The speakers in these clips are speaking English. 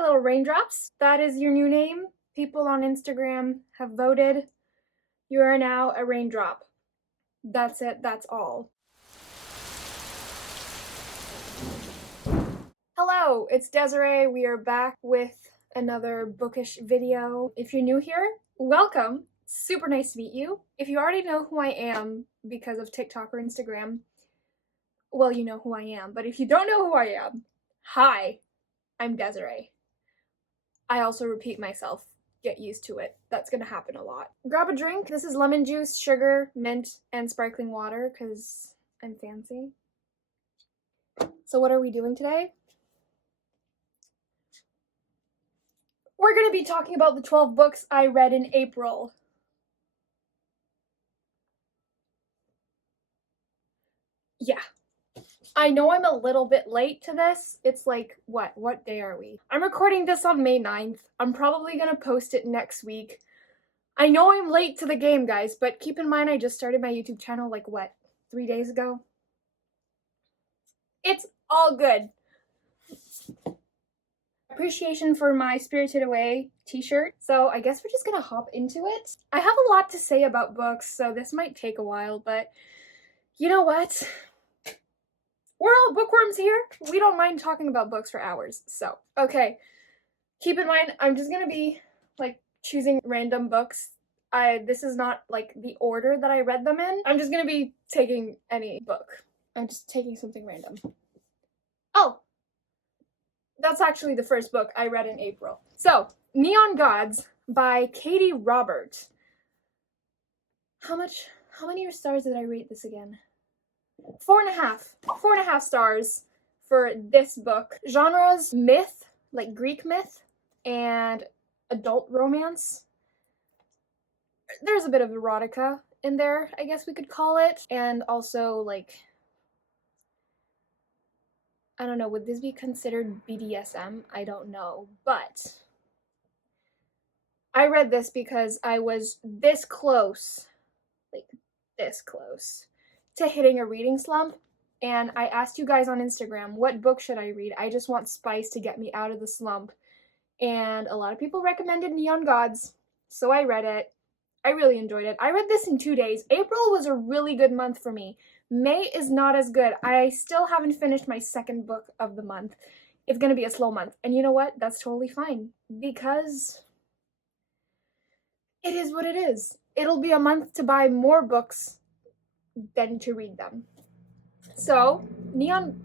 my little raindrops. That is your new name. People on Instagram have voted. You are now a raindrop. That's it. That's all. Hello, it's Desiree. We are back with another bookish video. If you're new here, welcome. Super nice to meet you. If you already know who I am because of TikTok or Instagram, well, you know who I am. But if you don't know who I am, hi, I'm Desiree. I also repeat myself. Get used to it. That's gonna happen a lot. Grab a drink. This is lemon juice, sugar, mint, and sparkling water because I'm fancy. So what are we doing today? We're gonna be talking about the 12 books I read in April. Yeah. I know I'm a little bit late to this. It's like, what day are we? I'm recording this on May 9th. I'm probably gonna post it next week. I know I'm late to the game, guys, but keep in mind I just started my YouTube channel like, 3 days ago? It's all good. Appreciation for my Spirited Away t-shirt. So I guess we're just gonna hop into it. I have a lot to say about books, so this might take a while, but you know what? We're all bookworms here. We don't mind talking about books for hours. So, okay. Keep in mind, I'm just gonna be like choosing random books. This is not like the order that I read them in. I'm just gonna be taking any book. I'm just taking something random. Oh, that's actually the first book I read in April. So, Neon Gods by Katee Robert. How many stars did I rate this again? 4.5. 4.5 stars for this book. Genres, myth, like Greek myth, and adult romance. There's a bit of erotica in there, I guess we could call it. And also, like, I don't know, would this be considered BDSM? I don't know, but I read this because I was this close, like this close, to hitting a reading slump, and I asked you guys on Instagram, what book should I read? I just want spice to get me out of the slump, and a lot of people recommended Neon Gods, so I read it. I really enjoyed it. I read this in 2 days. April was a really good month for me. May is not as good. I still haven't finished my second book of the month. It's gonna be a slow month, and you know what? That's totally fine, because it is what it is. It'll be a month to buy more books than to read them. So, Neon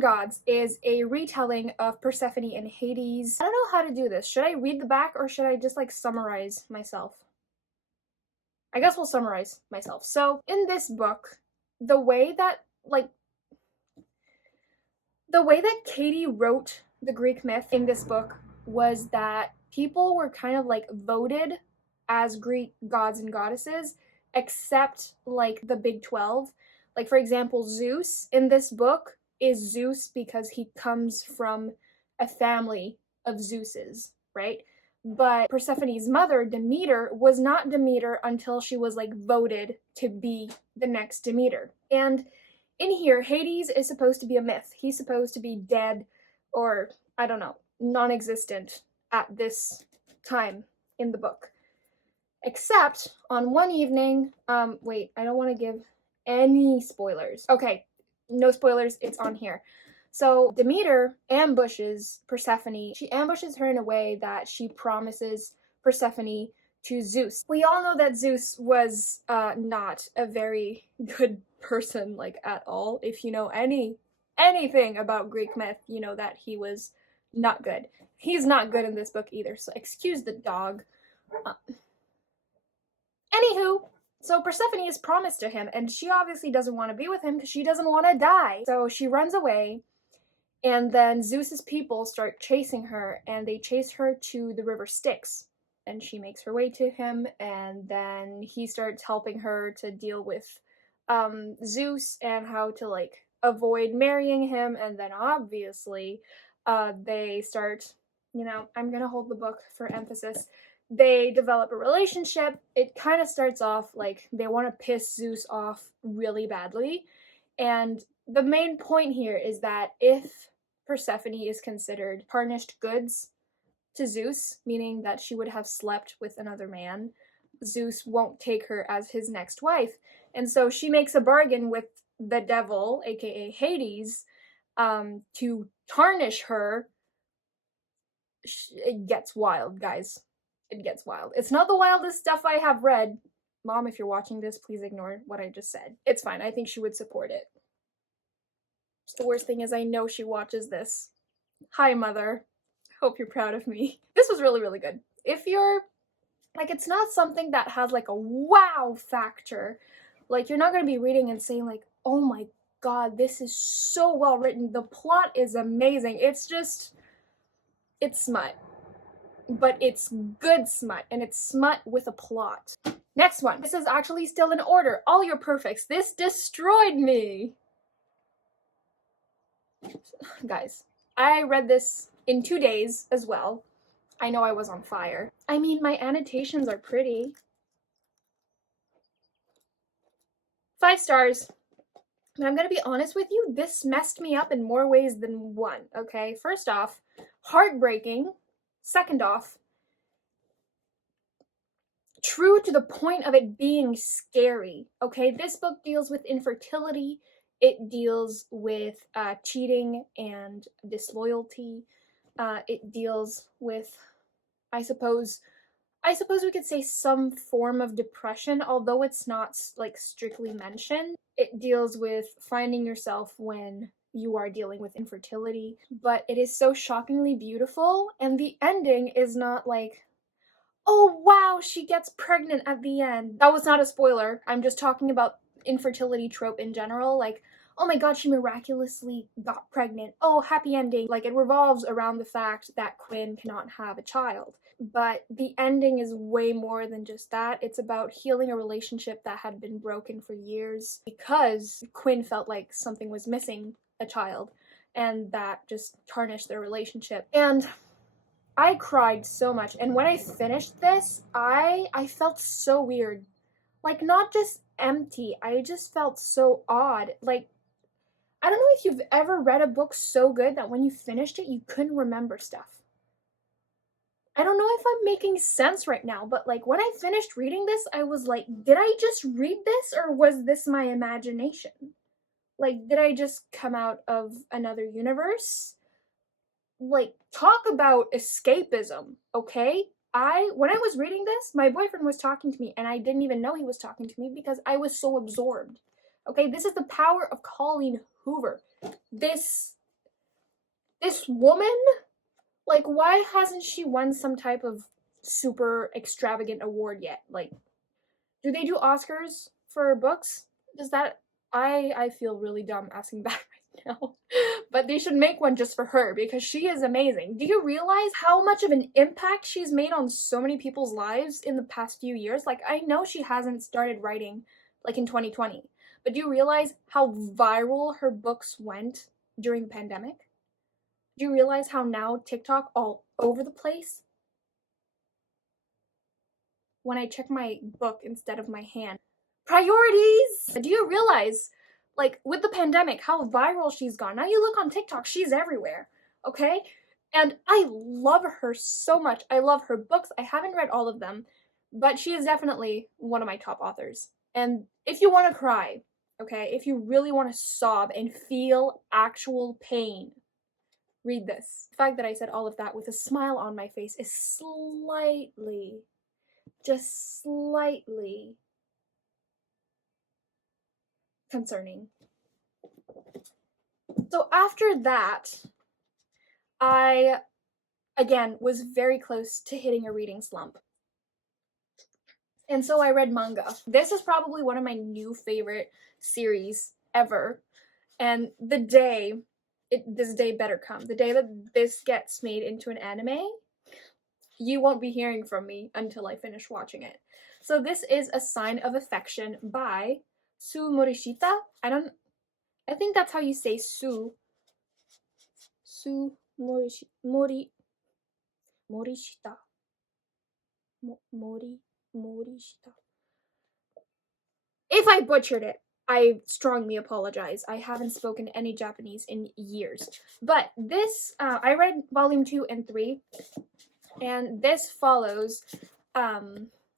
Gods is a retelling of Persephone and Hades. I don't know how to do this. Should I read the back or should I just like summarize myself? I guess we'll summarize myself. So, in this book, the way that Katee wrote the Greek myth in this book was that people were kind of like voted as Greek gods and goddesses, except like the Big 12. Like, for example, Zeus in this book is Zeus because he comes from a family of Zeuses, right? But Persephone's mother, Demeter, was not Demeter until she was like voted to be the next Demeter. And in here, Hades is supposed to be a myth. He's supposed to be dead or, I don't know, non-existent at this time in the book. Except on one evening, wait, I don't want to give any spoilers. Okay, no spoilers, it's on here. So Demeter ambushes Persephone. She ambushes her in a way that she promises Persephone to Zeus. We all know that Zeus was not a very good person, like, at all. If you know anything about Greek myth, you know that he was not good. He's not good in this book either, so excuse the dog. Anywho, so Persephone is promised to him, and she obviously doesn't want to be with him because she doesn't want to die. So she runs away, and then Zeus's people start chasing her, and they chase her to the river Styx. And she makes her way to him, and then he starts helping her to deal with Zeus and how to, like, avoid marrying him, and then obviously they start, you know, I'm gonna hold the book for emphasis. They develop a relationship. It kind of starts off like they want to piss Zeus off really badly. And the main point here is that if Persephone is considered tarnished goods to Zeus, meaning that she would have slept with another man. Zeus won't take her as his next wife, and so she makes a bargain with the devil, aka Hades, to tarnish her. It gets wild, guys. It gets wild. It's not the wildest stuff I have read. Mom, if you're watching this, please ignore what I just said. It's fine. I think she would support it. The worst thing is I know she watches this. Hi, Mother. Hope you're proud of me. This was really, really good. If you're, like, it's not something that has, like, a wow factor. Like, you're not going to be reading and saying, like, oh my god, this is so well written. The plot is amazing. It's just, it's smut. But it's good smut, and it's smut with a plot. Next one. This is actually still in order. All your perfects. This destroyed me. Guys, I read this in 2 days as well. I know I was on fire. I mean, my annotations are pretty. 5 stars. But I'm gonna be honest with you, this messed me up in more ways than one, okay? First off, heartbreaking. Second off, true to the point of it being scary, okay? This book deals with infertility. It deals with cheating and disloyalty. It deals with, I suppose we could say some form of depression, although it's not like strictly mentioned. It deals with finding yourself when you are dealing with infertility, but it is so shockingly beautiful, and the ending is not like, oh wow, she gets pregnant at the end. That was not a spoiler. I'm just talking about infertility trope in general, like, oh my god, she miraculously got pregnant. Oh, happy ending. Like, it revolves around the fact that Quinn cannot have a child. But the ending is way more than just that. It's about healing a relationship that had been broken for years because Quinn felt like something was missing, a child, and that just tarnished their relationship. And I cried so much, and when I finished this, I felt so weird. Like, not just empty, I just felt so odd. Like, I don't know if you've ever read a book so good that when you finished it, you couldn't remember stuff. I don't know if I'm making sense right now, but like when I finished reading this, I was like, did I just read this or was this my imagination? Like, did I just come out of another universe? Like, talk about escapism, okay? When I was reading this, my boyfriend was talking to me and I didn't even know he was talking to me because I was so absorbed. Okay, this is the power of Colleen Hoover. This woman, like, why hasn't she won some type of super extravagant award yet? Like, do they do Oscars for books? Does that, I feel really dumb asking that right now. But they should make one just for her because she is amazing. Do you realize how much of an impact she's made on so many people's lives in the past few years? Like, I know she hasn't started writing like in 2020, but do you realize how viral her books went during the pandemic? Do you realize how now TikTok all over the place? When I check my book instead of my hand. Priorities! Do you realize, like, with the pandemic, how viral she's gone? Now you look on TikTok, she's everywhere, okay? And I love her so much. I love her books. I haven't read all of them, but she is definitely one of my top authors. And if you want to cry, okay, if you really want to sob and feel actual pain, read this. The fact that I said all of that with a smile on my face is slightly, just slightly concerning. So after that, I, again, was very close to hitting a reading slump. And so I read manga. This is probably one of my new favorite series ever. And the day, this day better come, the day that this gets made into an anime, you won't be hearing from me until I finish watching it. So this is A Sign of Affection by Morishita. I think that's how you say Morishita. Morishita. If I butchered it, I strongly apologize. I haven't spoken any Japanese in years. But this, I read volume 2 and 3, and this follows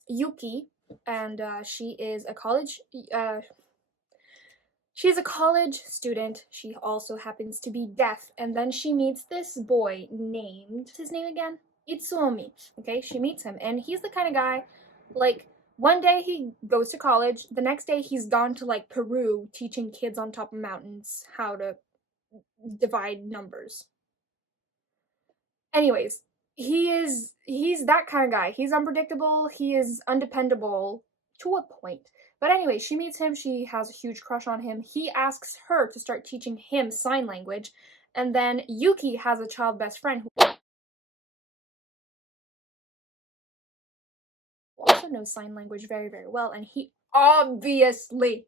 Yuki, and she is a college she's a college student. She also happens to be deaf, and then she meets this boy named, what's his name again? Itsuomi. Okay, she meets him, and he's the kind of guy, like, one day he goes to college, the next day he's gone to, like, Peru teaching kids on top of mountains how to divide numbers. Anyways, he's that kind of guy. He's unpredictable, he is undependable to a point. But anyway, she meets him, she has a huge crush on him. He asks her to start teaching him sign language, and then Yuki has a child best friend who also knows sign language very, very well, and he obviously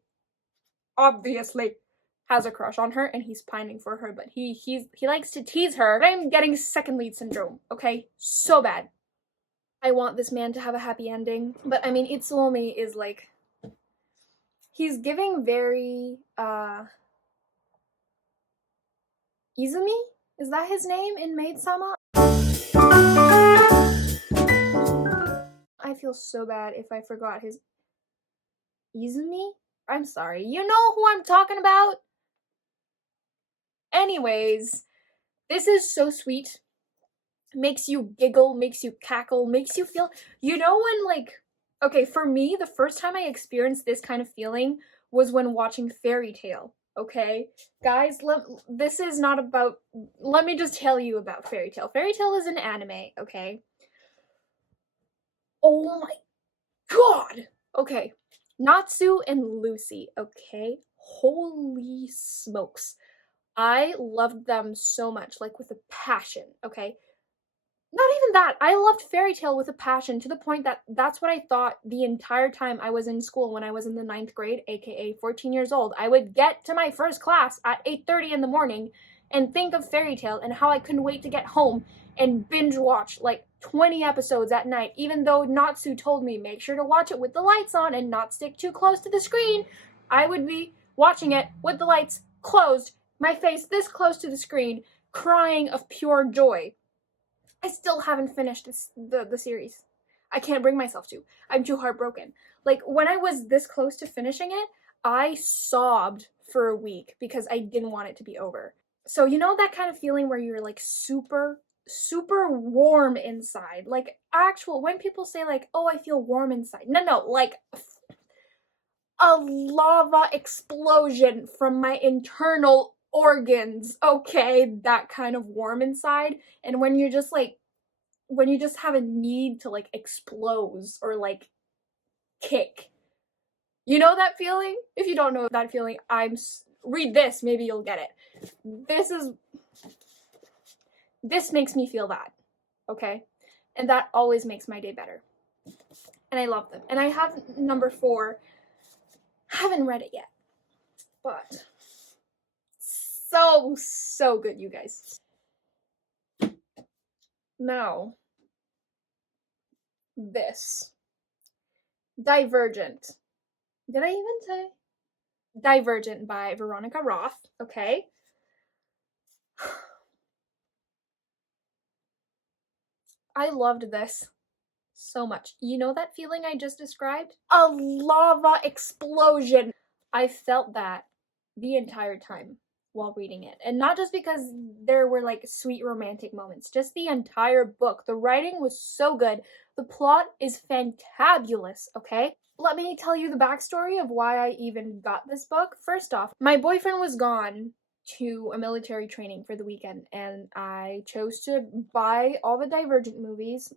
has a crush on her, and he's pining for her, but he likes to tease her. I'm getting second lead syndrome, okay? So bad. I want this man to have a happy ending, but I mean, Itsuomi is like, he's giving very, Izumi? Is that his name in Maid-sama? I feel so bad if I forgot his... Izumi? I'm sorry. You know who I'm talking about? Anyways, this is so sweet. Makes you giggle, makes you cackle, makes you feel... You know when, like... Okay, for me, the first time I experienced this kind of feeling was when watching Fairy Tail. Okay? Guys, this is not about... Let me just tell you about Fairy Tail. Fairy Tail is an anime, okay? Oh my god! Okay. Natsu and Lucy, okay? Holy smokes. I loved them so much, like with a passion, okay? Not even that. I loved Fairy Tail with a passion to the point that that's what I thought the entire time I was in school when I was in the 9th grade, aka 14 years old. I would get to my first class at 8:30 in the morning and think of Fairy Tail and how I couldn't wait to get home and binge watch like 20 episodes at night, even though Natsu told me make sure to watch it with the lights on and not stick too close to the screen. I would be watching it with the lights closed, my face this close to the screen, crying of pure joy. I still haven't finished the series. I can't bring myself to. I'm too heartbroken. Like, when I was this close to finishing it, I sobbed for a week because I didn't want it to be over. So, you know that kind of feeling where you're, like, super warm inside? Like, when people say, like, oh, I feel warm inside. No, like, a lava explosion from my internal organs, okay? That kind of warm inside. And when you just have a need to, like, explode or, like, kick. You know that feeling? If you don't know that feeling, read this, maybe you'll get it. This makes me feel that, okay? And that always makes my day better. And I love them. And I have number 4. Haven't read it yet. But so good, you guys. Now, this. Divergent. Did I even say? Divergent by Veronica Roth, okay? I loved this so much. You know that feeling I just described? A lava explosion. I felt that the entire time while reading it. And not just because there were, like, sweet romantic moments, just the entire book. The writing was so good. The plot is fantabulous, okay? Let me tell you the backstory of why I even got this book. First off, my boyfriend was gone to a military training for the weekend, and I chose to buy all the Divergent movies.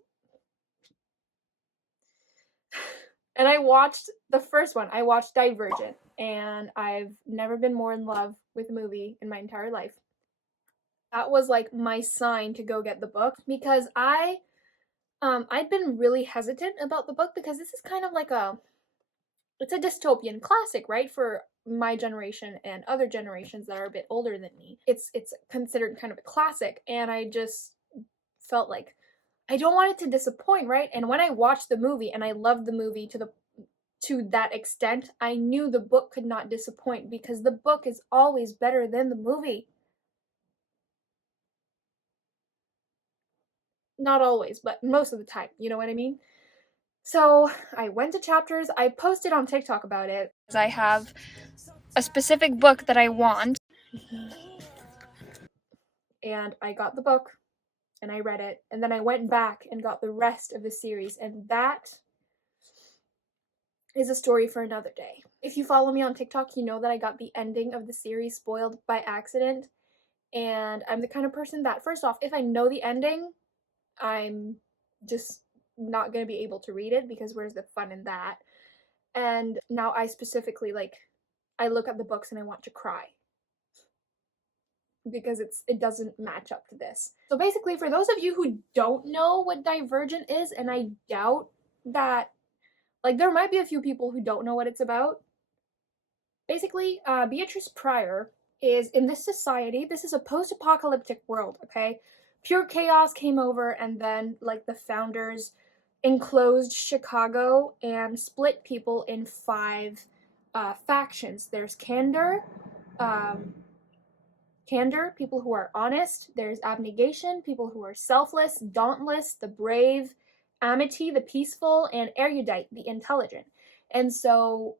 And I watched the first one. I watched Divergent, and I've never been more in love with a movie in my entire life. That was, like, my sign to go get the book, because I'd been really hesitant about the book because this is kind of like it's a dystopian classic, right? For my generation and other generations that are a bit older than me. It's considered kind of a classic, and I just felt like I don't want it to disappoint, right? And when I watched the movie, and I loved the movie to the to that extent, I knew the book could not disappoint because the book is always better than the movie. Not always, but most of the time, you know what I mean? So I went to chapters, I posted on TikTok about it. I have a specific book that I want, and I got the book, and I read it, and then I went back and got the rest of the series, and that is a story for another day. If you follow me on TikTok, you know that I got the ending of the series spoiled by accident, and I'm the kind of person that, first off, if I know the ending, I'm just not gonna be able to read it because where's the fun in that? And now I specifically, like, I look at the books and I want to cry because it doesn't match up to this. So basically, for those of you who don't know what Divergent is, and I doubt that, like, there might be a few people who don't know what it's about. Basically, Beatrice Pryor is in this society. This is a post-apocalyptic world, okay? Pure chaos came over, and then, like, the founders enclosed Chicago and split people in 5 factions. There's candor, people who are honest. There's abnegation, people who are selfless, dauntless, the brave, amity, the peaceful, and erudite, the intelligent. And so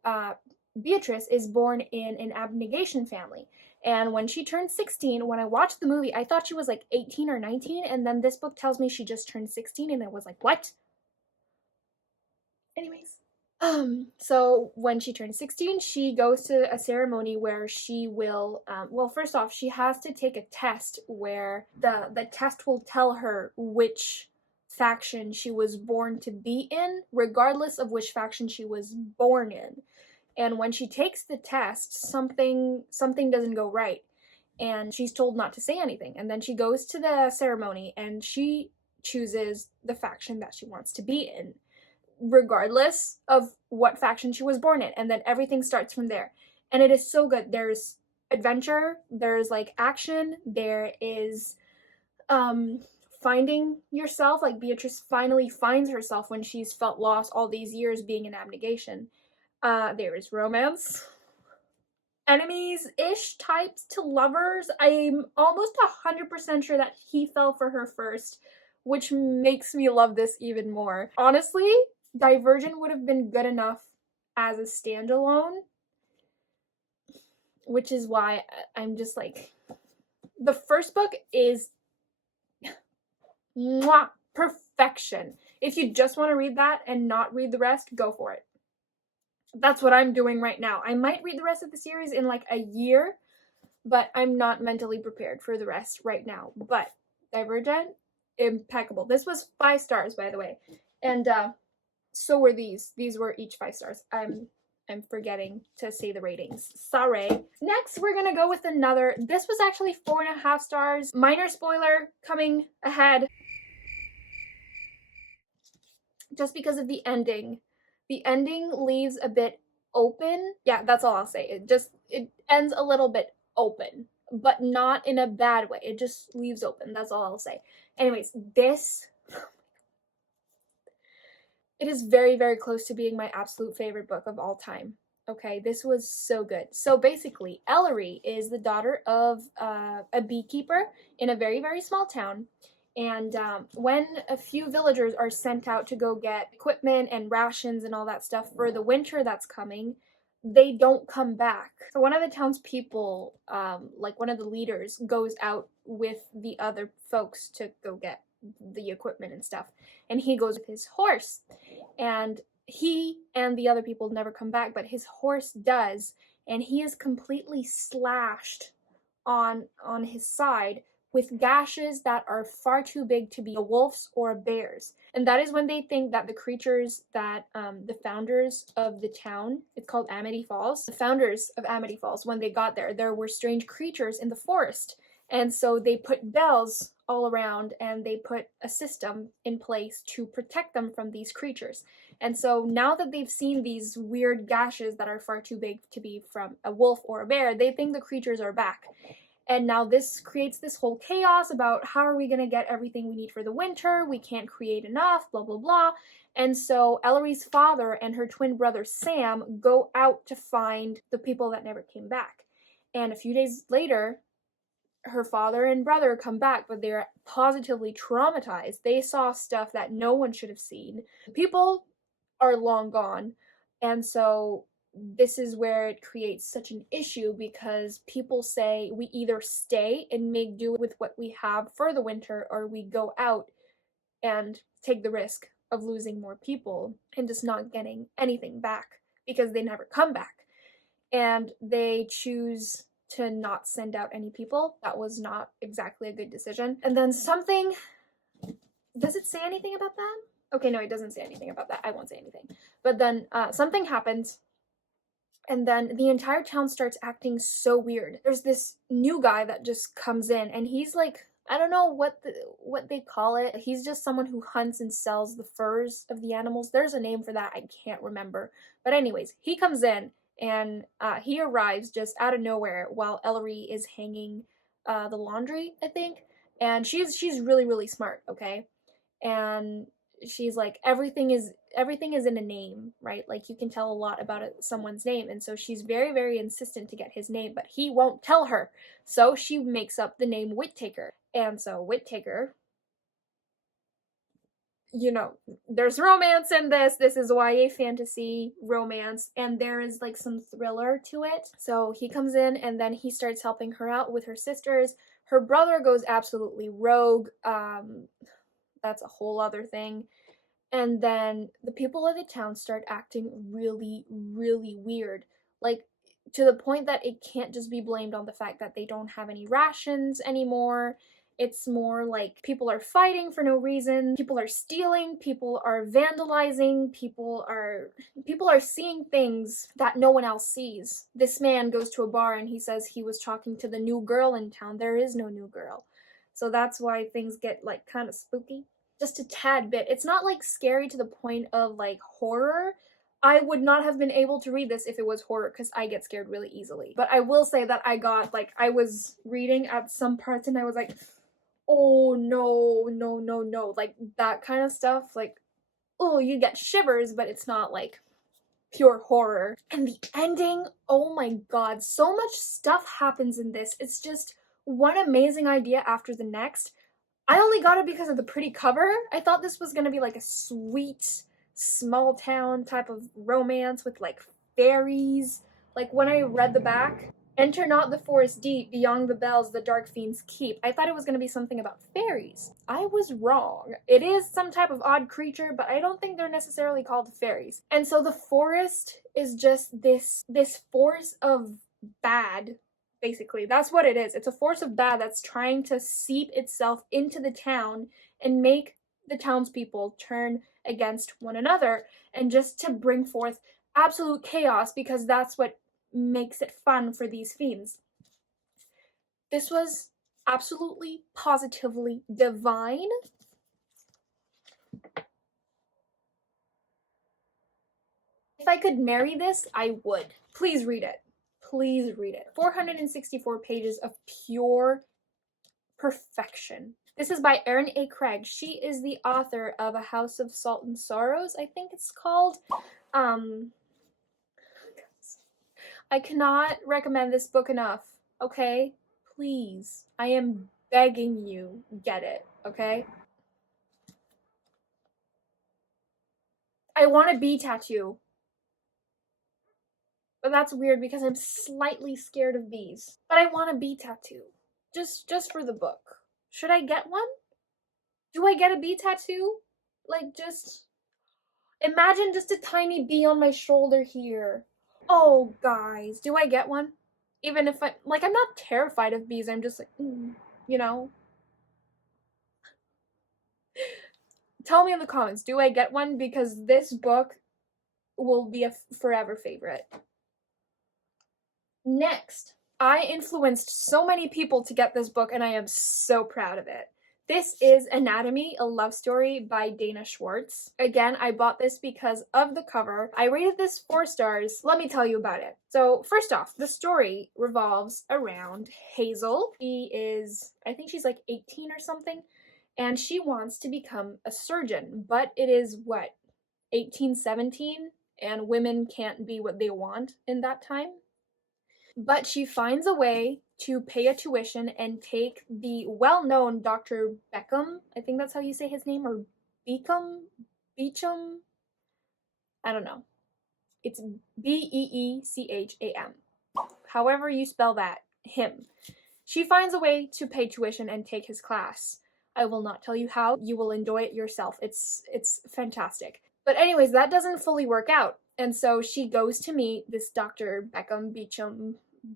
Beatrice is born in an abnegation family. And when she turned 16, when I watched the movie, I thought she was like 18 or 19, and then this book tells me she just turned 16, and I was like, what? Anyways. So when she turns 16, she goes to a ceremony where she will, well, first off, she has to take a test where the test will tell her which faction she was born to be in, regardless of which faction she was born in. And when she takes the test, something doesn't go right, and she's told not to say anything. And then she goes to the ceremony and she chooses the faction that she wants to be in, regardless of what faction she was born in, and then everything starts from there. And it is so good. There's adventure, there's like action, there is finding yourself. Like, Beatrice finally finds herself when she's felt lost all these years being in abnegation. There is romance, enemies-ish types to lovers. I'm almost 100% sure that he fell for her first, which makes me love this even more. Honestly, Divergent would have been good enough as a standalone, which is why I'm just like, the first book is mwah, perfection. If you just want to read that and not read the rest, go for it. That's what I'm doing right now. I might read the rest of the series in like a year, but I'm not mentally prepared for the rest right now. But Divergent, impeccable. This was 5 stars, by the way. And so were these. These were each 5 stars. I'm forgetting to say the ratings. Sorry. Next, we're gonna go with another. This was actually 4.5 stars. Minor spoiler coming ahead. Just because of the ending. The ending leaves a bit open. Yeah, that's all I'll say. It ends a little bit open, but not in a bad way. It just leaves open. That's all I'll say. Anyways, this, it is very, very close to being my absolute favorite book of all time. Okay, this was so good. So basically, Ellery is the daughter of a beekeeper in a very, very small town. And when a few villagers are sent out to go get equipment and rations and all that stuff for the winter that's coming, they don't come back. So one of the townspeople, like one of the leaders, goes out with the other folks to go get the equipment and stuff. And he goes with his horse. And he and the other people never come back, but his horse does. And he is completely slashed on his side with gashes that are far too big to be a wolf's or a bear's. And that is when they think that the creatures that the founders of the town, it's called Amity Falls, the founders of Amity Falls, when they got there were strange creatures in the forest. And so they put bells all around and they put a system in place to protect them from these creatures. And so now that they've seen these weird gashes that are far too big to be from a wolf or a bear, they think the creatures are back. And now this creates this whole chaos about how are we going to get everything we need for the winter? We can't create enough, blah, blah, blah. And so Ellery's father and her twin brother Sam go out to find the people that never came back. And a few days later, her father and brother come back, but they're positively traumatized. They saw stuff that no one should have seen. People are long gone. And so this is where it creates such an issue, because people say we either stay and make do with what we have for the winter, or we go out and take the risk of losing more people and just not getting anything back, because they never come back. And they choose to not send out any people. That was not exactly a good decision. And then something, does it say anything about that? Okay, no, it doesn't say anything about that. I won't say anything. But then something happens, and then the entire town starts acting so weird. There's this new guy that just comes in, and he's like, I don't know what they call it. He's just someone who hunts and sells the furs of the animals. There's a name for that. I can't remember. But anyways, he comes in, and he arrives just out of nowhere while Ellery is hanging the laundry, I think. And she's really, really smart, okay? And she's like, everything is in a name, right? Like, you can tell a lot about someone's name. And so she's very, very insistent to get his name, but he won't tell her. So she makes up the name Whittaker. And so Whittaker, you know, there's romance in this. This is YA fantasy romance, and there is like some thriller to it. So he comes in, and then he starts helping her out with her sisters. Her brother goes absolutely rogue. That's a whole other thing. And then the people of the town start acting really, really weird. Like, to the point that it can't just be blamed on the fact that they don't have any rations anymore. It's more like people are fighting for no reason. People are stealing. People are vandalizing. People are seeing things that no one else sees. This man goes to a bar and he says he was talking to the new girl in town. There is no new girl. So that's why things get like kind of spooky. Just a tad bit. It's not like scary to the point of like horror. I would not have been able to read this if it was horror, because I get scared really easily. But I will say that I was reading at some parts and I was like, oh no, no, no, no. Like, that kind of stuff, like, oh, you get shivers, but it's not like pure horror. And the ending, oh my god, so much stuff happens in this. It's just one amazing idea after the next. I only got it because of the pretty cover. I thought this was gonna be like a sweet, small town type of romance with like fairies. Like, when I read the back, enter not the forest deep, beyond the bells the dark fiends keep. I thought it was gonna be something about fairies. I was wrong. It is some type of odd creature, but I don't think they're necessarily called fairies. And so the forest is just this force of bad. Basically, that's what it is. It's a force of bad that's trying to seep itself into the town and make the townspeople turn against one another, and just to bring forth absolute chaos, because that's what makes it fun for these fiends. This was absolutely, positively divine. If I could marry this, I would. Please read it. Please read it. 464 pages of pure perfection. This is by Erin A. Craig. She is the author of A House of Salt and Sorrows, I think it's called. I cannot recommend this book enough, okay? Please. I am begging you, get it, okay? I want a bee tattoo. But that's weird because I'm slightly scared of bees. But I want a bee tattoo. Just for the book. Should I get one? Do I get a bee tattoo? Like, just... imagine just a tiny bee on my shoulder here. Oh, guys, do I get one? Even if I'm not terrified of bees, I'm just like, you know? Tell me in the comments, do I get one? Because this book will be a forever favorite. Next, I influenced so many people to get this book, and I am so proud of it. This is Anatomy, a Love Story by Dana Schwartz. Again, I bought this because of the cover. I rated this 4 stars. Let me tell you about it. So first off, the story revolves around Hazel. She is, I think she's like 18 or something, and she wants to become a surgeon, but it is what, 1817, and women can't be what they want in that time. But she finds a way to pay a tuition and take the well-known Dr. Beckham, I think that's how you say his name, or Beecham? I don't know. It's Beecham. However you spell that, him. She finds a way to pay tuition and take his class. I will not tell you how. You will enjoy it yourself. It's fantastic. But anyways, that doesn't fully work out. And so she goes to meet this Dr.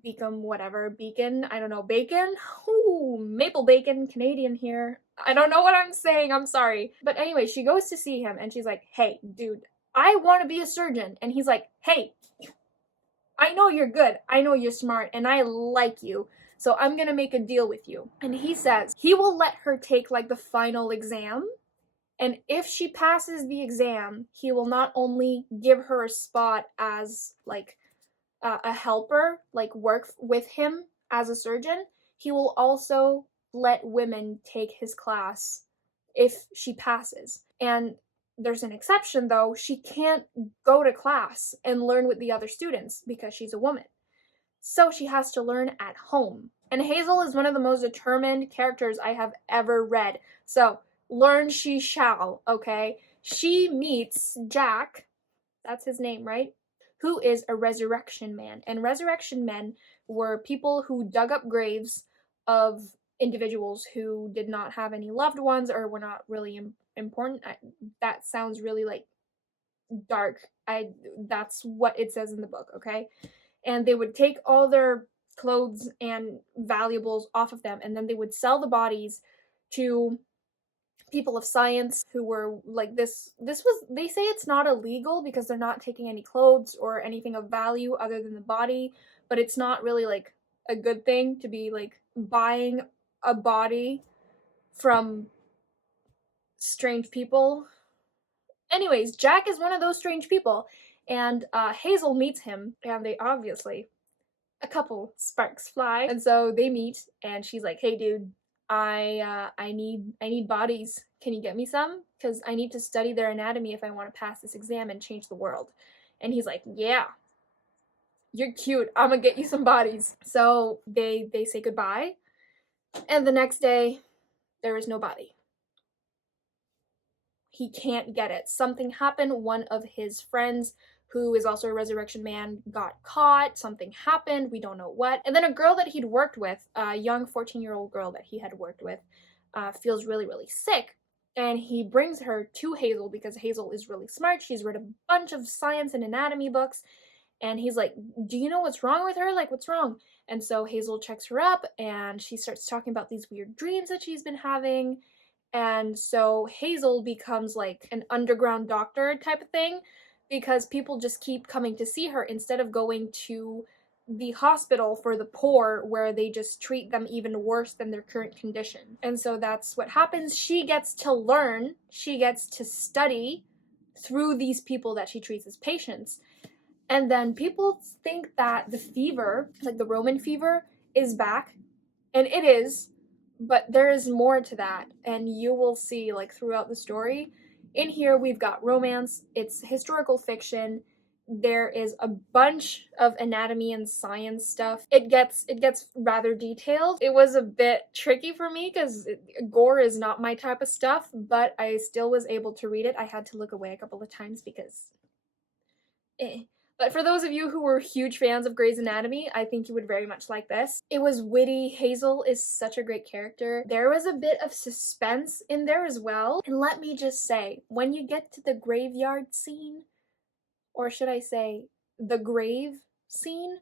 Beacon, whatever, Beacon, I don't know, Bacon? Ooh, maple bacon, Canadian here. I don't know what I'm saying, I'm sorry. But anyway, she goes to see him and she's like, hey, dude, I want to be a surgeon. And he's like, hey, I know you're good, I know you're smart, and I like you, so I'm gonna make a deal with you. And he says he will let her take like the final exam, and if she passes the exam, he will not only give her a spot as like a helper, like work with him as a surgeon, he will also let women take his class if she passes. And there's an exception though, she can't go to class and learn with the other students because she's a woman. So she has to learn at home. And Hazel is one of the most determined characters I have ever read. So learn she shall, okay? She meets Jack, that's his name, right? Who is a resurrection man. And resurrection men were people who dug up graves of individuals who did not have any loved ones or were not really important. That sounds really like dark. That's what it says in the book, okay? And they would take all their clothes and valuables off of them, and then they would sell the bodies to people of science who were like this was, they say it's not illegal because they're not taking any clothes or anything of value other than the body, but it's not really like a good thing to be like buying a body from strange people. Anyways, Jack is one of those strange people, and Hazel meets him, and they obviously, a couple sparks fly, and so they meet, and she's like, hey dude, I need bodies. Can you get me some? Because I need to study their anatomy if I want to pass this exam and change the world. And he's like, yeah, you're cute, I'm gonna get you some bodies. So they say goodbye, and the next day there is no body. He can't get it. Something happened. One of his friends, who is also a resurrection man, got caught. Something happened. We don't know what. And then a girl that he'd worked with, a young 14-year-old girl that he had worked with, feels really, really sick. And he brings her to Hazel because Hazel is really smart. She's read a bunch of science and anatomy books. And he's like, do you know what's wrong with her? Like, what's wrong? And so Hazel checks her up and she starts talking about these weird dreams that she's been having. And so Hazel becomes like an underground doctor type of thing because people just keep coming to see her instead of going to the hospital for the poor where they just treat them even worse than their current condition. And so that's what happens. She gets to learn, she gets to study through these people that she treats as patients. And then people think that the fever, like the Roman fever, is back. And it is, but there is more to that. And you will see, like, throughout the story. In here, we've got romance. It's historical fiction. There is a bunch of anatomy and science stuff. It gets rather detailed. It was a bit tricky for me because gore is not my type of stuff, but I still was able to read it. I had to look away a couple of times because But for those of you who were huge fans of Grey's Anatomy, I think you would very much like this. It was witty. Hazel is such a great character. There was a bit of suspense in there as well. And let me just say, when you get to the graveyard scene, or should I say, the grave scene,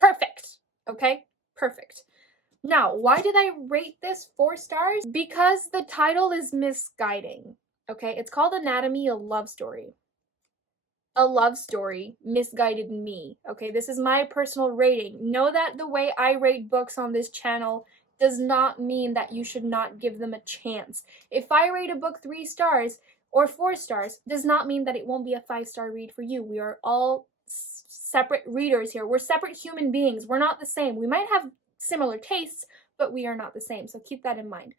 perfect, okay? Perfect. Now, why did I rate this 4 stars? Because the title is misguiding, okay? It's called Anatomy, a Love Story. A love story misguided me, okay? This is my personal rating. Know that the way I rate books on this channel does not mean that you should not give them a chance. If I rate a book 3 stars or 4 stars, does not mean that it won't be a 5-star read for you. We are all separate readers here. We're separate human beings. We're not the same. We might have similar tastes, but we are not the same. So keep that in mind.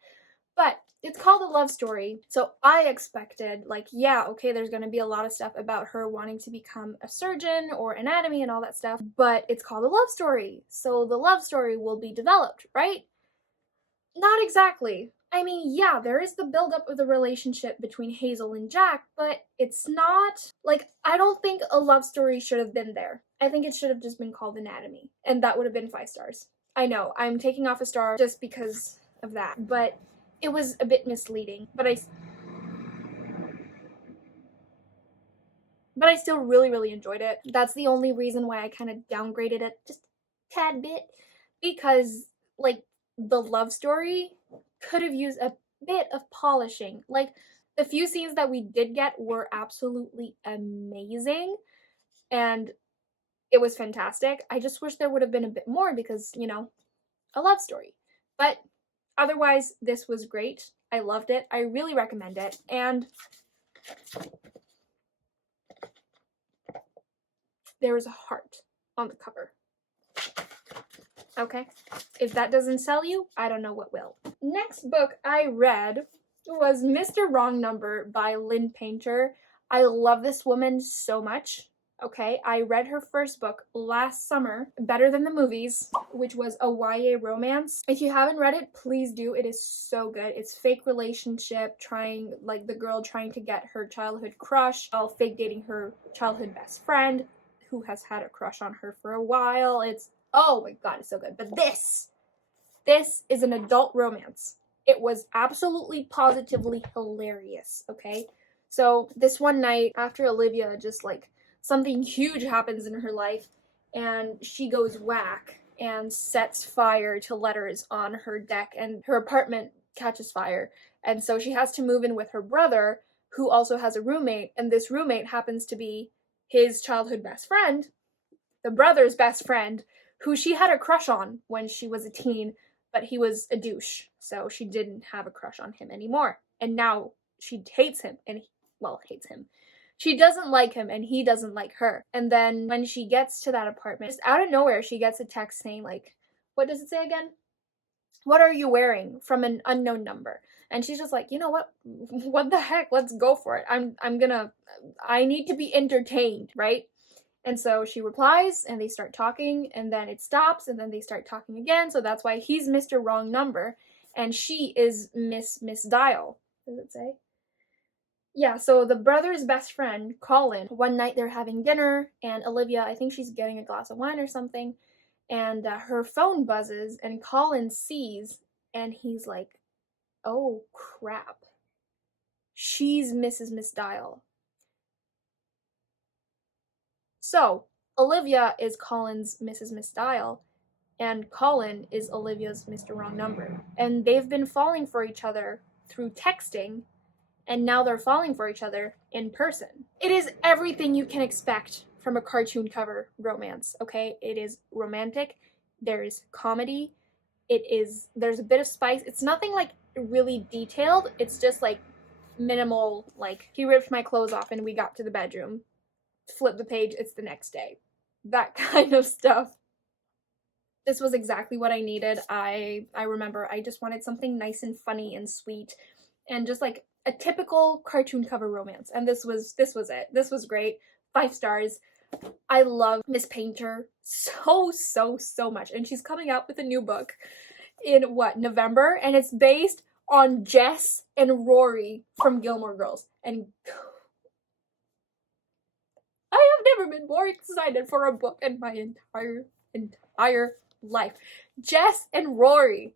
But it's called a love story. So I expected, like, yeah, okay, there's going to be a lot of stuff about her wanting to become a surgeon or anatomy and all that stuff, but it's called a love story. So the love story will be developed, right? Not exactly. I mean, yeah, there is the buildup of the relationship between Hazel and Jack, but it's not, like, I don't think a love story should have been there. I think it should have just been called Anatomy, and that would have been 5 stars. I know, I'm taking off a star just because of that, but it was a bit misleading, but I still really, really enjoyed it. That's the only reason why I kind of downgraded it just a tad bit, because, like, the love story could have used a bit of polishing. Like, the few scenes that we did get were absolutely amazing, and it was fantastic. I just wish there would have been a bit more because, you know, a love story. But otherwise, this was great. I loved it. I really recommend it. And there is a heart on the cover. Okay? If that doesn't sell you, I don't know what will. Next book I read was Mr. Wrong Number by Lynn Painter. I love this woman so much. Okay, I read her first book last summer, Better Than the Movies, which was a YA romance. If you haven't read it, please do. It is so good. It's fake relationship, like the girl trying to get her childhood crush while fake dating her childhood best friend, who has had a crush on her for a while. It's, oh my god, it's so good. But this is an adult romance. It was absolutely positively hilarious, okay? So this one night, after Olivia just, like, something huge happens in her life, and she goes whack and sets fire to letters on her deck, and her apartment catches fire. And so she has to move in with her brother, who also has a roommate, and this roommate happens to be his childhood best friend, the brother's best friend, who she had a crush on when she was a teen, but he was a douche, so she didn't have a crush on him anymore. And now she hates him, and hates him. She doesn't like him, and he doesn't like her. And then when she gets to that apartment, just out of nowhere, she gets a text saying, like, what does it say again? What are you wearing? From an unknown number. And she's just like, you know what the heck? Let's go for it. I need to be entertained, right? And so she replies, and they start talking, and then it stops, and then they start talking again. So that's why he's Mr. Wrong Number, and she is Miss Dial. Does it say? Yeah, so the brother's best friend, Colleen, one night they're having dinner, and Olivia, I think she's getting a glass of wine or something, and her phone buzzes, and Colin sees, and he's like, oh crap, she's Miss Dial. So, Olivia is Colin's Miss Dial, and Colin is Olivia's Mr. Wrong Number. And they've been falling for each other through texting, and now they're falling for each other in person. It is everything you can expect from a cartoon cover romance, okay? It is romantic, there's comedy, there's a bit of spice. It's nothing like really detailed, it's just like minimal, like, he ripped my clothes off and we got to the bedroom. Flip the page, it's the next day. That kind of stuff. This was exactly what I needed. I remember I just wanted something nice and funny and sweet and just like a typical cartoon cover romance. And this was it. This was great. 5 stars. I love Miss Painter so much. And she's coming out with a new book in November, and it's based on Jess and Rory from Gilmore Girls. And I have never been more excited for a book in my entire life. Jess and Rory.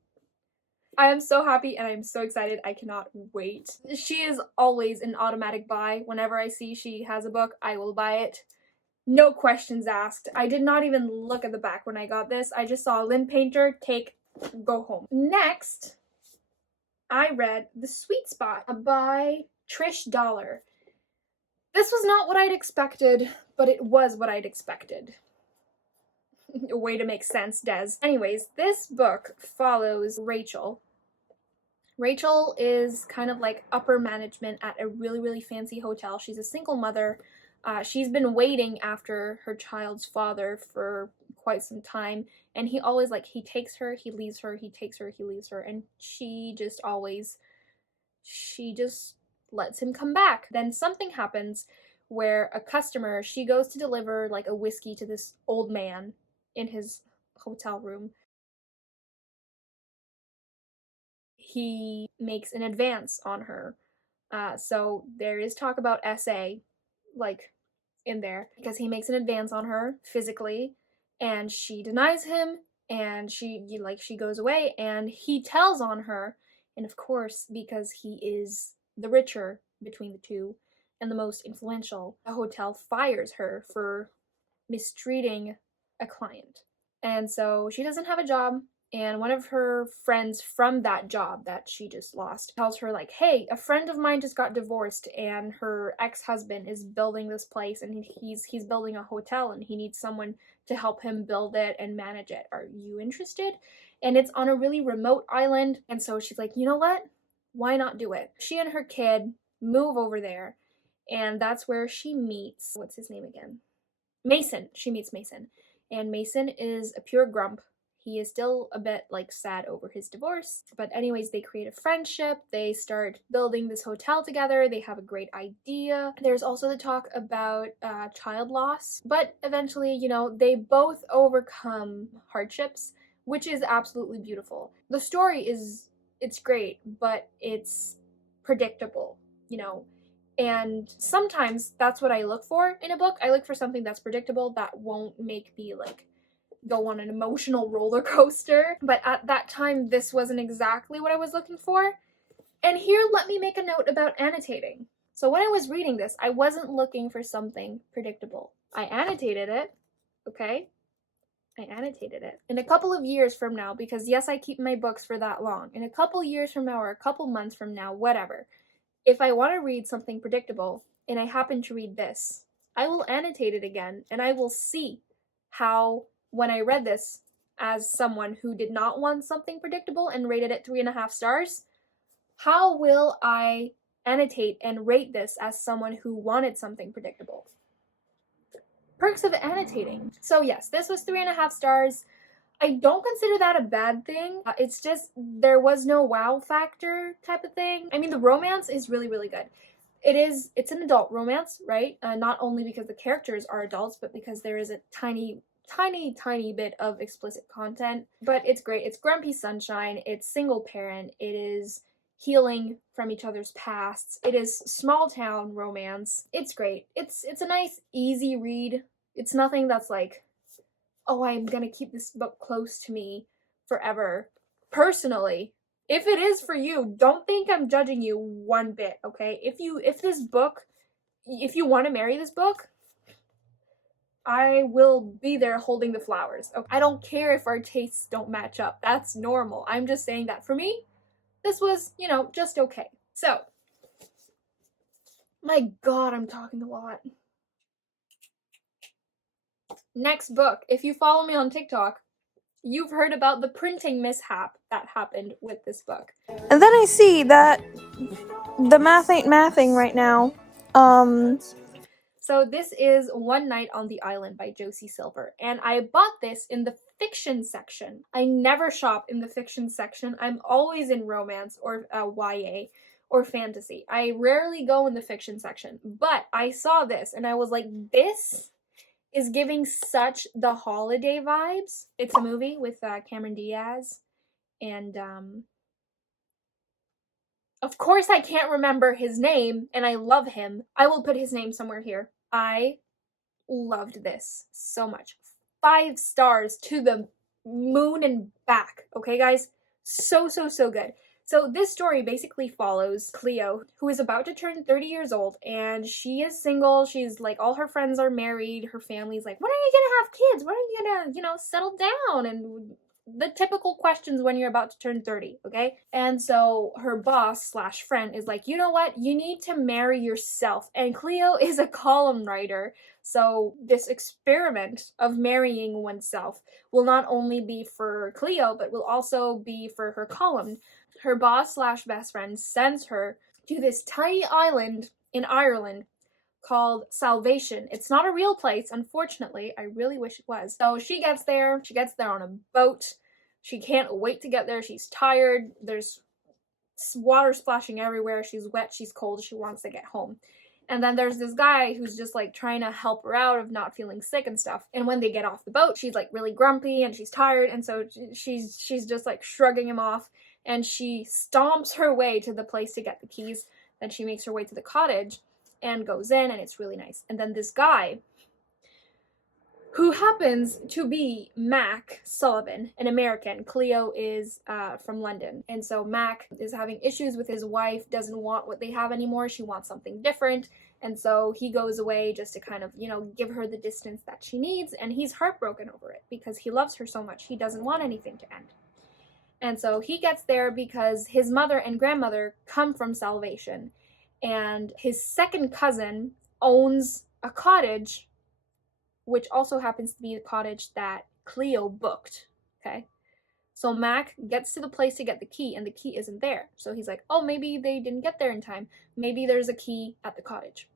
I am so happy and I am so excited. I cannot wait. She is always an automatic buy. Whenever I see she has a book, I will buy it. No questions asked. I did not even look at the back when I got this. I just saw Lynn Painter, go home. Next, I read The Sweet Spot by Trish Dollar. This was not what I'd expected, but it was what I'd expected. A way to make sense, Des. Anyways, this book follows Rachel. Rachel is kind of like upper management at a really, really fancy hotel. She's a single mother. She's been waiting after her child's father for quite some time, and he always, like, he takes her, he leaves her, he takes her, he leaves her, and she just lets him come back. Then something happens where a customer, she goes to deliver like a whiskey to this old man in his hotel room. He makes an advance on her. So there is talk about SA, like, in there, because he makes an advance on her physically, and she denies him, and she goes away, and he tells on her, and of course, because he is the richer between the two and the most influential, the hotel fires her for mistreating a client. And so she doesn't have a job, and one of her friends from that job that she just lost tells her, like, hey, a friend of mine just got divorced, and her ex-husband is building this place, and he's building a hotel, and he needs someone to help him build it and manage it. Are you interested? And it's on a really remote island, and so she's like, you know what? Why not do it? She and her kid move over there, and that's where she meets, what's his name again? Mason. She meets Mason. And Mason is a pure grump. He is still a bit, like, sad over his divorce. But anyways, they create a friendship. They start building this hotel together. They have a great idea. There's also the talk about child loss. But eventually, you know, they both overcome hardships, which is absolutely beautiful. The story it's great, but it's predictable, you know. And sometimes that's what I look for in a book. I look for something that's predictable, that won't make me, like, go on an emotional roller coaster. But at that time, this wasn't exactly what I was looking for. And here, let me make a note about annotating. So when I was reading this, I wasn't looking for something predictable. I annotated it, okay? I annotated it. In a couple of years from now, because yes, I keep my books for that long. In a couple years from now, or a couple months from now, whatever, if I want to read something predictable, and I happen to read this, I will annotate it again, and I will see how, when I read this as someone who did not want something predictable and rated it 3.5 stars, how will I annotate and rate this as someone who wanted something predictable? Perks of annotating. So yes, this was 3.5 stars. I don't consider that a bad thing. It's just there was no wow factor type of thing. I mean, the romance is really, really good. It's an adult romance, right? Not only because the characters are adults, but because there is a tiny bit of explicit content. But it's great. It's grumpy sunshine. It's single parent. It is healing from each other's pasts. It is small town romance. It's great. It's a nice, easy read. It's nothing that's like, oh, I'm gonna keep this book close to me forever. Personally, if it is for you, don't think I'm judging you one bit, okay? If you want to marry this book, I will be there holding the flowers. Okay? I don't care if our tastes don't match up. That's normal. I'm just saying that for me, this was, you know, just okay. So, my God, I'm talking a lot. Next book. If you follow me on TikTok, you've heard about the printing mishap that happened with this book. And then I see that the math ain't mathing right now. So this is One Night on the Island by Josie Silver, and I bought this in the fiction section. I never shop in the fiction section. I'm always in romance or YA or fantasy. I rarely go in the fiction section, but I saw this and I was like, this is giving such the holiday vibes. It's a movie with Cameron Diaz, and of course I can't remember his name, and I love him. I will put his name somewhere here. I loved this so much. 5 stars to the moon and back. Okay, guys? So good. So this story basically follows Cleo, who is about to turn 30 years old, and she is single. She's like, all her friends are married. Her family's like, when are you gonna have kids? When are you gonna, settle down and the typical questions when you're about to turn 30, okay? And so her boss slash friend is like, you know what? You need to marry yourself. And Cleo is a column writer. So this experiment of marrying oneself will not only be for Cleo, but will also be for her column. Her boss slash best friend sends her to this tiny island in Ireland called Salvation. It's not a real place, unfortunately. I really wish it was. So she gets there on a boat. She can't wait to get there. She's tired. There's water splashing everywhere. She's wet, she's cold, she wants to get home. And then there's this guy who's just like trying to help her out of not feeling sick and stuff. And when they get off the boat, she's like really grumpy and she's tired, and so she's just like shrugging him off, and she stomps her way to the place to get the keys. Then she makes her way to the cottage and goes in, and it's really nice. And then this guy, who happens to be Mac Sullivan, an American. Cleo is from London. And so Mac is having issues with his wife, doesn't want what they have anymore. She wants something different. And so he goes away just to kind of, give her the distance that she needs. And he's heartbroken over it because he loves her so much. He doesn't want anything to end. And so he gets there because his mother and grandmother come from Salvation. And his second cousin owns a cottage, which also happens to be the cottage that Cleo booked, okay? So Mac gets to the place to get the key, and the key isn't there. So he's like, oh, maybe they didn't get there in time. Maybe there's a key at the cottage.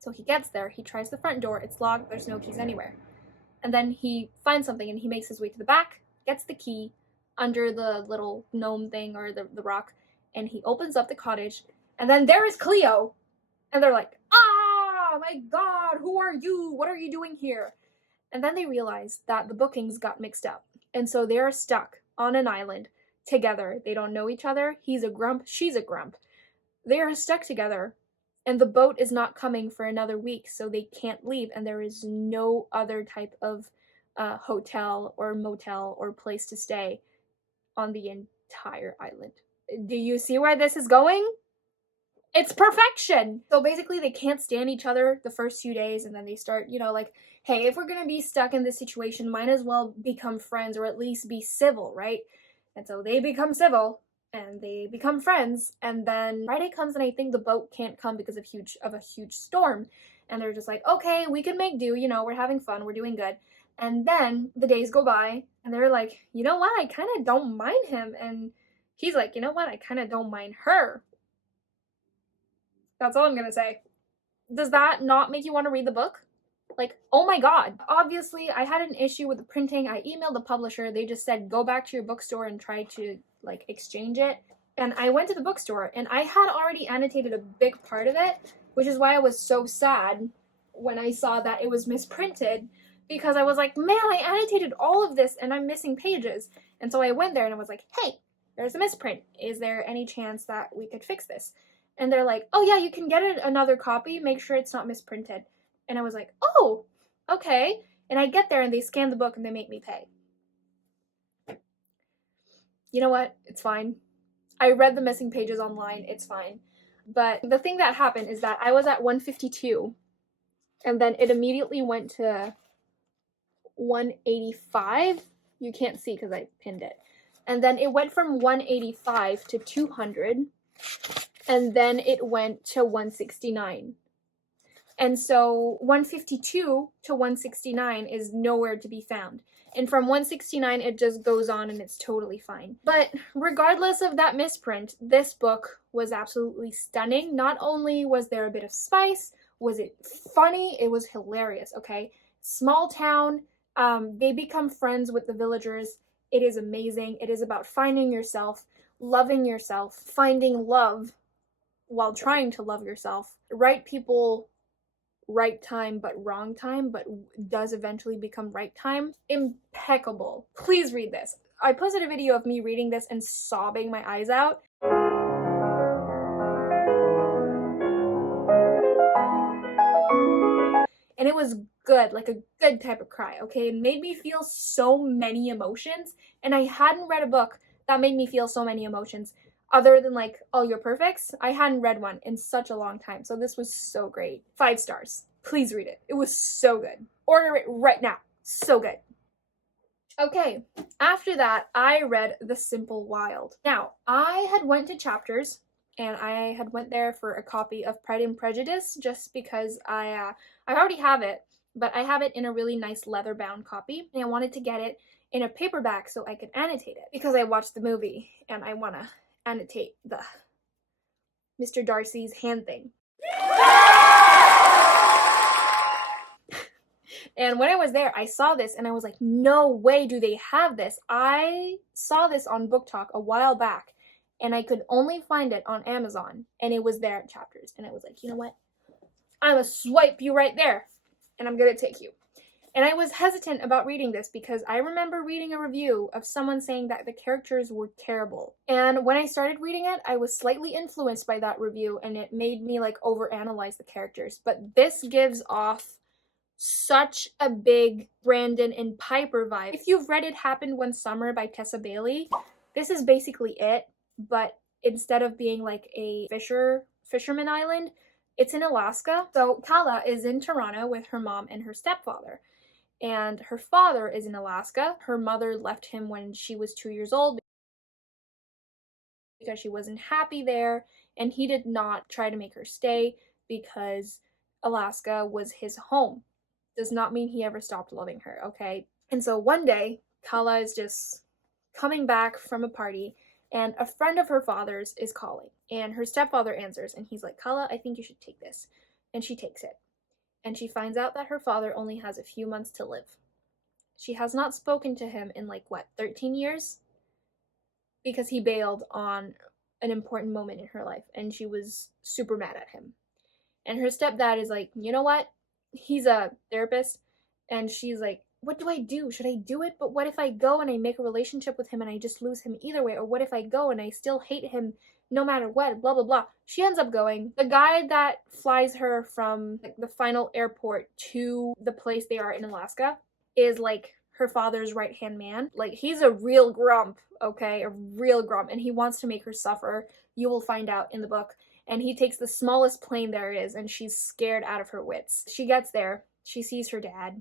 So he gets there, he tries the front door, it's locked, there's no keys anywhere. And then he finds something, and he makes his way to the back, gets the key under the little gnome thing, or the rock, and he opens up the cottage, and then there is Cleo! And they're like, oh my god, who are you? What are you doing here? And then they realize that the bookings got mixed up. And so they're stuck on an island together. They don't know each other. He's a grump, she's a grump. They are stuck together, and the boat is not coming for another week, so they can't leave, and there is no other type of hotel or motel or place to stay on the entire island. Do you see where this is going? It's perfection! So basically they can't stand each other the first few days, and then they start, like, hey, if we're gonna be stuck in this situation, might as well become friends, or at least be civil, right? And so they become civil, and they become friends, and then Friday comes, and I think the boat can't come because of a huge storm. And they're just like, okay, we can make do, we're having fun, we're doing good. And then the days go by, and they're like, you know what, I kind of don't mind him. And he's like, you know what, I kind of don't mind her. That's all I'm gonna say. Does that not make you want to read the book? Like, oh my god. Obviously, I had an issue with the printing. I emailed the publisher. They just said, go back to your bookstore and try to, exchange it. And I went to the bookstore, and I had already annotated a big part of it, which is why I was so sad when I saw that it was misprinted, because I was like, man, I annotated all of this, and I'm missing pages. And so I went there, and I was like, hey, there's a misprint. Is there any chance that we could fix this? And they're like, oh yeah, you can get another copy, make sure it's not misprinted. And I was like, oh, okay. And I get there, and they scan the book, and they make me pay. You know what? It's fine. I read the missing pages online, it's fine. But the thing that happened is that I was at 152, and then it immediately went to 185. You can't see because I pinned it. And then it went from 185 to 200. And then it went to 169. And so 152 to 169 is nowhere to be found. And from 169, it just goes on, and it's totally fine. But regardless of that misprint, this book was absolutely stunning. Not only was there a bit of spice, was it funny, it was hilarious, okay? Small town, they become friends with the villagers. It is amazing. It is about finding yourself, loving yourself, finding love, while trying to love yourself. Right people, right time, but wrong time, but does eventually become right time. Impeccable. Please read this. I posted a video of me reading this and sobbing my eyes out. And it was good, like a good type of cry, okay? It made me feel so many emotions, and I hadn't read a book that made me feel so many emotions. Other than All Your Perfects, I hadn't read one in such a long time. So this was so great. 5 stars. Please read it. It was so good. Order it right now. So good. Okay, after that, I read The Simple Wild. Now, I had went to Chapters, and I had went there for a copy of Pride and Prejudice, just because I already have it, but I have it in a really nice leather-bound copy, and I wanted to get it in a paperback so I could annotate it, because I watched the movie, and I want to annotate the Mr. Darcy's hand thing. And when I was there, I saw this and I was like, no way do they have this. I saw this on Book Talk a while back and I could only find it on Amazon, and it was there at Chapters. And I was like, you know what? I'm gonna swipe you right there and I'm gonna take you. And I was hesitant about reading this because I remember reading a review of someone saying that the characters were terrible. And when I started reading it, I was slightly influenced by that review and it made me like overanalyze the characters. But this gives off such a big Brandon and Piper vibe. If you've read It Happened One Summer by Tessa Bailey, this is basically it, but instead of being like a fisherman island, it's in Alaska. So Kala is in Toronto with her mom and her stepfather, and her father is in Alaska. Her mother left him when she was 2 years old because she wasn't happy there, and he did not try to make her stay because Alaska was his home. Does not mean he ever stopped loving her, okay? And so one day, Kala is just coming back from a party, and a friend of her father's is calling. And her stepfather answers, and he's like, Kala, I think you should take this. And she takes it. And she finds out that her father only has a few months to live. She has not spoken to him in 13 years? Because he bailed on an important moment in her life, and she was super mad at him. And her stepdad is like, you know what? He's a therapist, and she's like, what do I do? Should I do it? But what if I go and I make a relationship with him and I just lose him either way? Or what if I go and I still hate him no matter what? Blah, blah, blah. She ends up going. The guy that flies her from the final airport to the place they are in Alaska is her father's right-hand man. He's a real grump, okay? A real grump, and he wants to make her suffer. You will find out in the book. And he takes the smallest plane there is, and she's scared out of her wits. She gets there, she sees her dad,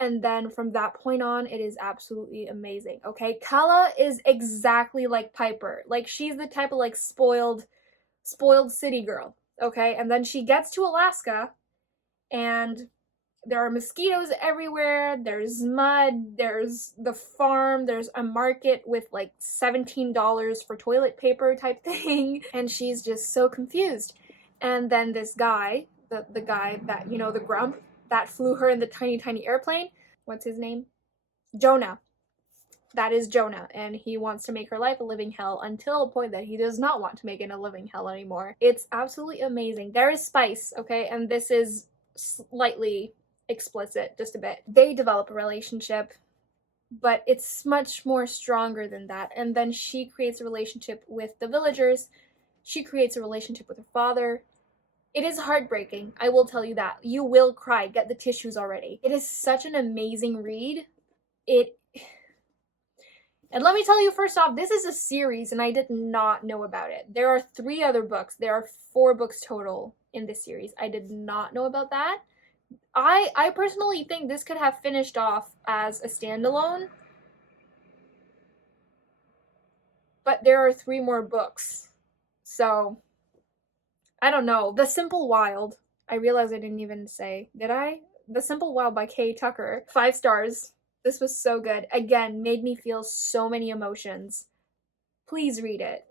and then from that point on, it is absolutely amazing, okay? Kala is exactly like Piper. She's the type of, spoiled city girl, okay? And then she gets to Alaska, and there are mosquitoes everywhere, there's mud, there's the farm, there's a market with $17 for toilet paper type thing, and she's just so confused. And then this guy, the guy that, the grump that flew her in the tiny airplane, what's his name? Jonah. That is Jonah, and he wants to make her life a living hell until a point that he does not want to make it a living hell anymore. It's absolutely amazing. There is spice, okay, and this is slightly explicit, just a bit. They develop a relationship, but it's much more stronger than that. And then she creates a relationship with the villagers. She creates a relationship with her father. It is heartbreaking, I will tell you that. You will cry. Get the tissues already. It is such an amazing read. And let me tell you, first off, this is a series, and I did not know about it. There are 3 other books. There are 4 books total in this series. I did not know about that. I personally think this could have finished off as a standalone, but there are 3 more books. So, I don't know. The Simple Wild. I realized I didn't even say, did I? The Simple Wild by Kay Tucker. 5 stars. This was so good. Again, made me feel so many emotions. Please read it.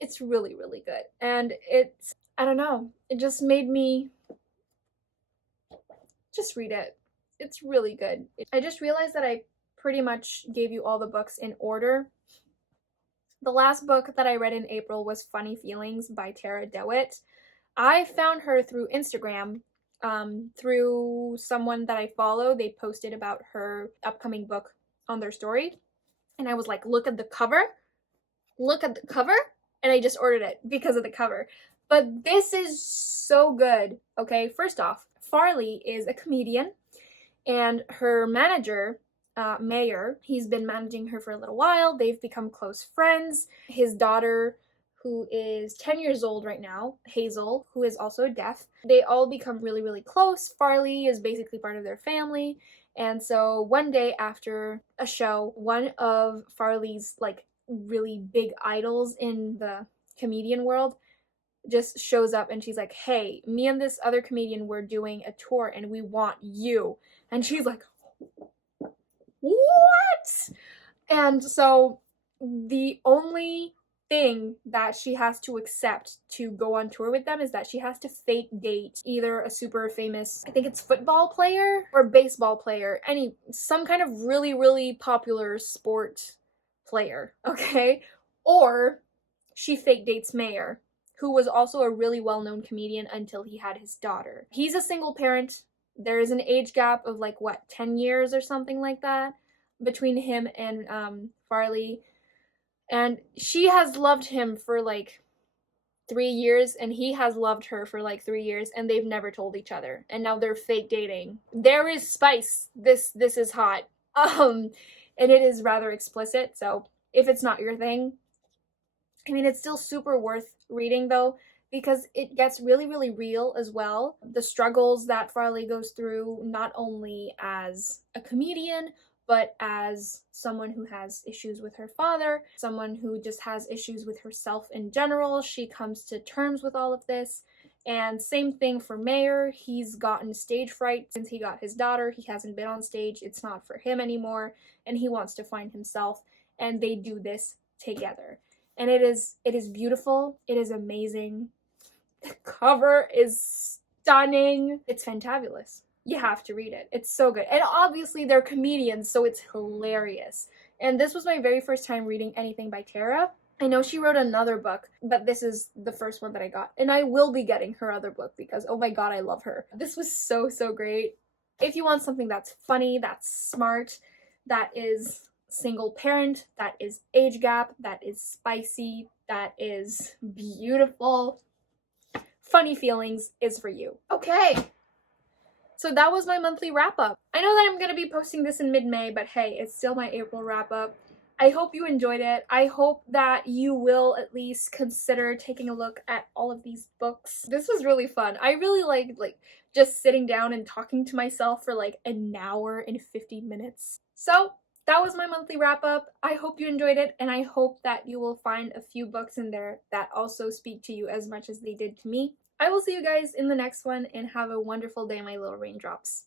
It's really, really good. And I don't know. It just made me just read it. It's really good. I just realized that I pretty much gave you all the books in order. The last book that I read in April was Funny Feelings by Tarah Dewitt. I found her through Instagram, through someone that I follow. They posted about her upcoming book on their story. And I was like, look at the cover. Look at the cover. And I just ordered it because of the cover. But this is so good. Okay, first off, Farley is a comedian, and her manager, Mayor, he's been managing her for a little while. They've become close friends. His daughter, who is 10 years old right now, Hazel, who is also deaf, they all become really, really close. Farley is basically part of their family, And so one day after a show, one of Farley's like really big idols in the comedian world just shows up and she's like, hey, me and this other comedian, we're doing a tour and we want you. And she's like, what? And so the only thing that she has to accept to go on tour with them is that she has to fake date either a super famous, I think it's football player or baseball player, some kind of really, really popular sport player, okay? Or she fake dates Mayer, who was also a really well-known comedian until he had his daughter. He's a single parent. There is an age gap of like, what, 10 years or something like that between him and Farley. And she has loved him for like 3 years, and he has loved her for like 3 years, and they've never told each other. And now they're fake dating. There is spice. This is hot. And it is rather explicit, so if it's not your thing, I mean, it's still super worth reading though, because it gets really, really real as well. The struggles that Farley goes through, not only as a comedian, but as someone who has issues with her father, someone who just has issues with herself in general. She comes to terms with all of this. And same thing for Mayer. He's gotten stage fright since he got his daughter. He hasn't been on stage. It's not for him anymore. And he wants to find himself. And they do this together. And it is beautiful. It is amazing. The cover is stunning. It's fantabulous. You have to read it. It's so good. And obviously they're comedians, so it's hilarious. And this was my very first time reading anything by Tarah. I know she wrote another book, but this is the first one that I got. And I will be getting her other book because, oh my god, I love her. This was so, so great. If you want something that's funny, that's smart, that is single parent, that is age gap, that is spicy, that is beautiful, funny feelings is for you. Okay. So that was my monthly wrap up. I know that I'm going to be posting this in mid-May, but hey, it's still my April wrap up. I hope you enjoyed it. I hope that you will at least consider taking a look at all of these books. This was really fun. I really liked just sitting down and talking to myself for like an hour and 50 minutes. So that was my monthly wrap up. I hope you enjoyed it, and I hope that you will find a few books in there that also speak to you as much as they did to me. I will see you guys in the next one, and have a wonderful day, my little raindrops.